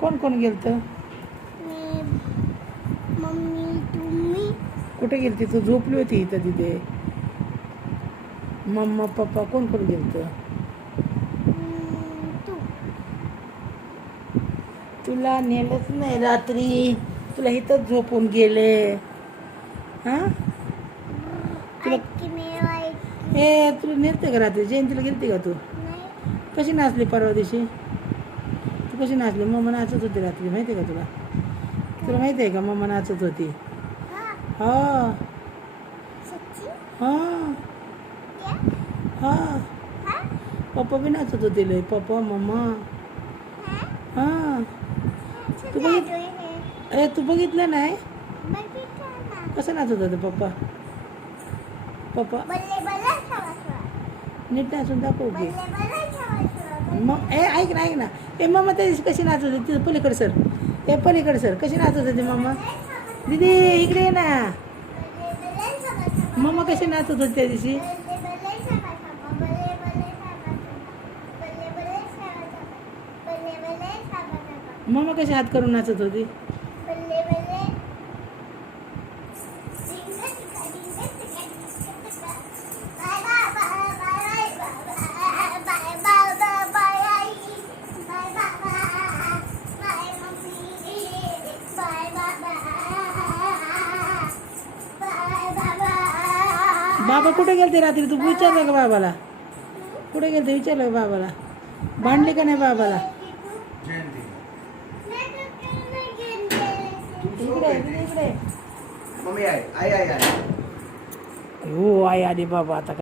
कोण कोण गेलतं? मी, मम्मी, तुम्ही. कुठे गेलती तू? झोपली होती इथं तिथे. मम्मा पप्पा कोण कोण गेलतं? तू. तुला नेलंच नाही रात्री. तुला इथंच झोपून गेले. हां तुला ऐक मी ऐक. ए तुला नेलते का रात्री? जयंतीला गेलती का तू? नाही. कशी नाचली परवा दिवशी? तू कशी नाचली? मम्मा नाचत होती रात्री, माहिती आहे का तुला? तुला माहिती आहे का मम्मा नाचत होती? हा. हा सच्ची? हा क्या? हा हा? पप्पा बी नाचत होते लय. पप्पा मम्मा. हा? हां अच्छा, तू बघित जादू आहे. तू बघितलं नाही? बघितलं ना. कसं नाचत होतं पप्पा? पप्पा बल्ले बल्ले खेळायचं. नीट नाचून दाखव की. बल्ले बल्ले खेळायचं. मग ऐक ना. ए मम्मा त्या दिवशी कशी नाचत होती? तिथं पलीकडे सर. पलीकडे सर. कशी नाचत होती मम्मा? दीदी इकडे ये ना. बल्ले बल्ले खेळायचं. मम्मा कशी नाचत होती त्या दिवशी? बल्ले बल्ले खेळायचं. बल्ले बल्ले खेळायचं. बल्ले बल्ले खेळायचं. बल्ले बल्ले खेळायचं. मम्मा कशी हात करून नाचत होती? बल्ले बल्ले. डिंगा टिका डिंगा टिका टिका टिका. Bye bye bye bye bye bye bye bye bye आई. Bye bye bye bye mummy. Bye bye bye bye bye. बाबा कुठे गेलते रात्री? तू विचारलं का बाबाला? कुठे गेलते विचारलं का बाबाला? भांडली का नाही बाबाला? इकडे. मम्मी आई आई आई आई हो आई आली बाबा आता.